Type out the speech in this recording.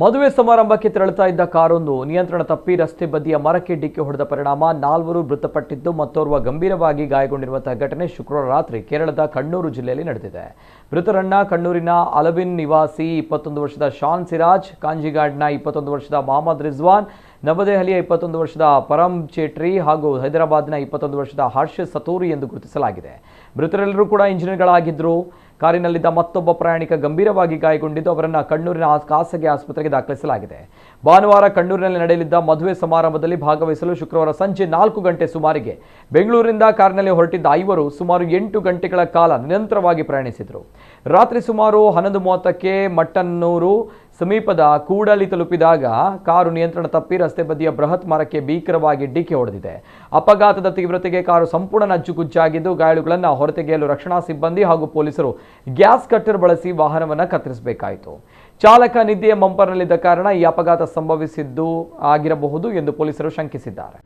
ಮದುವೆ ಸಮಾರಂಭಕ್ಕೆ ತೆರಳುತ್ತಾ ಇದ್ದ ಕಾರೊಂದು ನಿಯಂತ್ರಣ ತಪ್ಪಿ ರಸ್ತೆ ಬದಿಯ ಮರಕ್ಕೆ ಡಿಕ್ಕಿ ಹೊಡೆದ ಪರಿಣಾಮ 4 ಮೃತಪಟ್ಟಿದ್ದು ಮತ್ತೋರ್ವ ಗಂಭೀರವಾಗಿ ಗಾಯಗೊಂಡಿರುವಂತಹ ಘಟನೆ ಶುಕ್ರವಾರ ರಾತ್ರಿ ಕೇರಳದ ಕಣ್ಣೂರು ಜಿಲ್ಲೆಯಲ್ಲಿ ನಡೆದಿದೆ. ಮೃತರನ್ನ ಕಣ್ಣೂರಿನ ಅಲಬಿನ್ ನಿವಾಸಿ 21 ವರ್ಷದ ಶಾನ್ ಸಿರಾಜ್, ಕಾಂಜಿಗಾಡ್ನ 21 ವರ್ಷದ ಮೊಹಮ್ಮದ್ ರಿಜ್ವಾನ್, ನವದೆಹಲಿಯ 21 ವರ್ಷದ ಪರಂ ಚೇಟ್ರಿ ಹಾಗೂ ಹೈದರಾಬಾದ್ನ 21 ವರ್ಷದ ಹರ್ಷ ಸತೂರಿ ಎಂದು ಗುರುತಿಸಲಾಗಿದೆ. ಮೃತರೆಲ್ಲರೂ ಕೂಡ ಇಂಜಿನಿಯರ್ಗಳಾಗಿದ್ದರು. ಕಾರಿನಲ್ಲಿದ್ದ ಮತ್ತೊಬ್ಬ ಪ್ರಯಾಣಿಕ ಗಂಭೀರವಾಗಿ ಗಾಯಗೊಂಡಿದ್ದು ಅವರನ್ನು ಕಣ್ಣೂರಿನ ಖಾಸಗಿ ಆಸ್ಪತ್ರೆಗೆ ದಾಖಲಿಸಲಾಗಿದೆ. ಭಾನುವಾರ ಕಣ್ಣೂರಿನಲ್ಲಿ ನಡೆಯಲಿದ್ದ ಮದುವೆ ಸಮಾರಂಭದಲ್ಲಿ ಭಾಗವಹಿಸಲು ಶುಕ್ರವಾರ ಸಂಜೆ 4 ಗಂಟೆ ಸುಮಾರಿಗೆ ಬೆಂಗಳೂರಿನಿಂದ ಕಾರಿನಲ್ಲಿ ಹೊರಟಿದ್ದ 5 ಸುಮಾರು 8 ಗಂಟೆಗಳ ಕಾಲ ನಿರಂತರವಾಗಿ ಪ್ರಯಾಣಿಸಿದರು. ರಾತ್ರಿ ಸುಮಾರು 11:30ಕ್ಕೆ ಮಟ್ಟನ್ನೂರು ಸಮೀಪದ ಕೂಡಲಿ ತಲುಪಿದಾಗ ಕಾರು ನಿಯಂತ್ರಣ ತಪ್ಪಿ ರಸ್ತೆ ಬದಿಯ ಬೃಹತ್ ಮರಕ್ಕೆ ಭೀಕರವಾಗಿ ಡಿಕ್ಕಿ ಹೊಡೆದಿದೆ. ಅಪಘಾತದ ತೀವ್ರತೆಗೆ ಕಾರು ಸಂಪೂರ್ಣ ನಜ್ಜುಗುಜ್ಜಾಗಿದ್ದು ಗಾಯಾಳುಗಳನ್ನು ಹೊರತೆಗೆಯಲು ರಕ್ಷಣಾ ಸಿಬ್ಬಂದಿ ಹಾಗೂ ಪೊಲೀಸರು ಗ್ಯಾಸ್ ಕಟ್ಟರ್ ಬಳಸಿ ವಾಹನವನ್ನು ಕತ್ತರಿಸಬೇಕಾಯಿತು. ಚಾಲಕ ನಿದ್ದೆಯ ಬಂಪರ್ನಲ್ಲಿದ್ದ ಕಾರಣ ಈ ಅಪಘಾತ ಸಂಭವಿಸಿದ್ದು ಆಗಿರಬಹುದು ಎಂದು ಪೊಲೀಸರು ಶಂಕಿಸಿದ್ದಾರೆ.